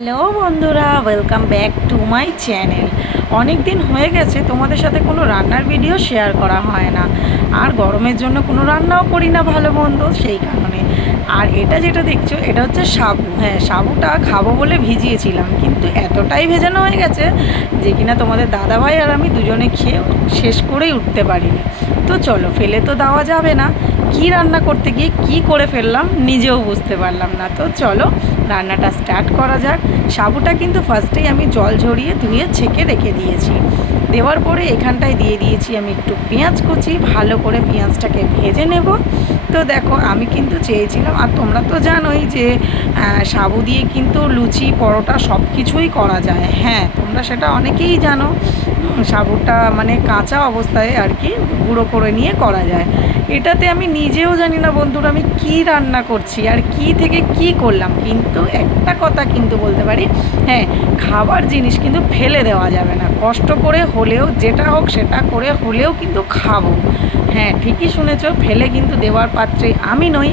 Hello বন্ধুরা, welcome back to my channel. অনেক দিন হয়ে গেছে তোমাদের সাথে কোনো রান্নার ভিডিও শেয়ার করা হয় না, আর গরমের জন্য কোনো রান্নাও করি না ভালো মন্দ, সেই কারণে। আর এটা যেটা দেখছো, এটা হচ্ছে সাবু। হ্যাঁ, সাবুটা খাবো বলে ভিজিয়েছিলাম, কিন্তু এতটাই ভেজানো হয়ে গেছে যে কিনা তোমাদের দাদাভাই আর আমি দুজনে খেয়ে শেষ করেই উঠতে পারিনি। তো চলো, ফেলে তো দেওয়া যাবে না। কি রান্না করতে গিয়ে কি করে ফেললাম নিজেও বুঝতে পারলাম না। তো চলো রান্নাটা স্টার্ট করা যাক। সাবুটা কিন্তু ফার্স্টেই আমি জল ঝরিয়ে ধুয়ে ছেঁকে রেখে দিয়েছি। দেওয়ার পরে এখানটায় দিয়ে দিয়েছি আমি একটু পেঁয়াজ কুচি, ভালো করে পেঁয়াজটাকে ভেজে নেব। তো দেখো, আমি কিন্তু চেয়েছিলাম, আর তোমরা তো জানোই যে সাবু দিয়ে কিন্তু লুচি, পরোটা সব কিছুই করা যায়। হ্যাঁ, তোমরা সেটা অনেকেই জানো। সাবুটা মানে কাঁচা অবস্থায় আর কি গুঁড়ো করে নিয়ে করা যায়। এটাতে আমি নিজেও জানি না বন্ধুরা আমি কি রান্না করছি আর কি থেকে কি করলাম, কিন্তু একটা কথা কিন্তু বলতে পারি, হ্যাঁ, খাবার জিনিস কিন্তু ফেলে দেওয়া যাবে না। কষ্ট করে হলেও, যেটা হোক সেটা করে হলেও কিন্তু খাবো। হ্যাঁ, ঠিকই শুনেছো, ফেলে কিন্তু দেওয়ার পাত্রে আমি নই।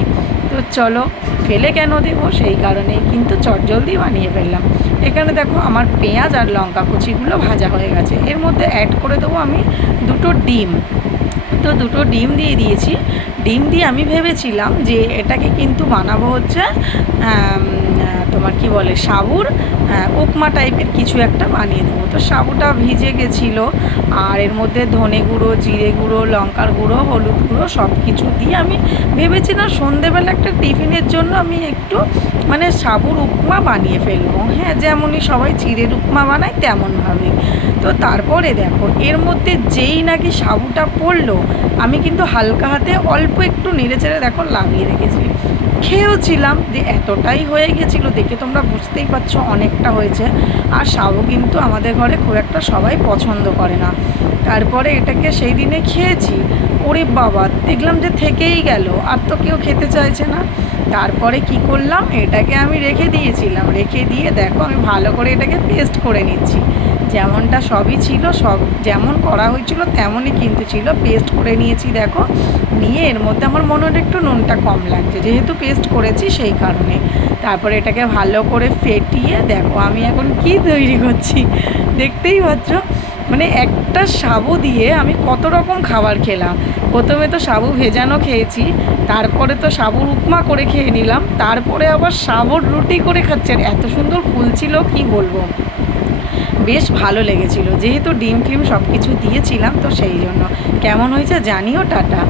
তো চলো, ফেলে কেন দেবো, সেই কারণেই কিন্তু চটজলদি বানিয়ে ফেললাম। এখানে দেখো আমার পেঁয়াজ আর লঙ্কা কুচিগুলো ভাজা হয়ে গেছে। এর মধ্যে অ্যাড করে দেবো আমি দুটো ডিম। তো দুটো ডিম দিয়ে দিয়েছি। ডিম দিয়ে আমি ভেবেছিলাম যে এটাকে কিন্তু বানাবো হচ্ছে তোমার কি বলে, সাবুর উপমা টাইপের কিছু একটা বানিয়ে দেবো। তো সাবুটা ভিজে গেছিলো, আর এর মধ্যে ধনে গুঁড়ো, জিরে গুঁড়ো, লঙ্কার গুঁড়ো, হলুদ গুঁড়ো সব কিছু দিয়ে আমি ভেবেছিলাম সন্ধেবেলা একটা টিফিনের জন্য আমি একটু মানে সাবুর উপমা বানিয়ে ফেলবো। হ্যাঁ, যেমনই সবাই চিড়ের উপমা বানায় তেমনভাবে। তো তারপরে দেখো, এর মধ্যে যেই নাকি সাবুটা পড়লো, আমি কিন্তু হালকা হাতে অল্প একটু নেড়েচেড়ে দেখো লাগিয়ে রেখেছি। খেয়েওছিলাম, যে এতটাই হয়ে গেছিলো দেখে তোমরা বুঝতেই পারছো অনেকটা হয়েছে। আর সাবু কিন্তু আমাদের ঘরে খুব একটা সবাই পছন্দ করে না। তারপরে এটাকে সেই দিনে খেয়েছি, ওরে বাবা, দেখলাম যে থেকেই গেল, আর তো কেউ খেতে চাইছে না। তারপরে কি করলাম, এটাকে আমি রেখে দিয়েছিলাম, রেখে দিয়ে দেখো আমি ভালো করে এটাকে পেস্ট করে নিচ্ছি। যেমনটা সবই ছিল, সব যেমন করা হয়েছিল তেমনই কিন্তু ছিল। পেস্ট করে নিয়েছি দেখো, নিয়ে এর মধ্যে আমার মনে হয় একটু নুনটা কম লাগছে, যেহেতু পেস্ট করেছি সেই কারণে। তারপরে এটাকে ভালো করে ফেটিয়ে দেখো আমি এখন কি তৈরি করছি, দেখতেই পাচ্ছ। মানে একটা সাবু দিয়ে আমি কত রকম খাবার খেলাম। প্রথমে তো সাবু ভেজানো খেয়েছি, তারপরে তো সাবুর উপমা করে খেয়ে নিলাম, তারপরে আবার সাবুর রুটি করে খাচ্ছেন। এত সুন্দর ফুলছিল কি বলবো, বেশ ভালো লেগেছিলো, যেহেতু ডিম ফিম সব কিছু দিয়েছিলাম, তো সেই জন্য। কেমন হয়েছে জানিও, টাটা।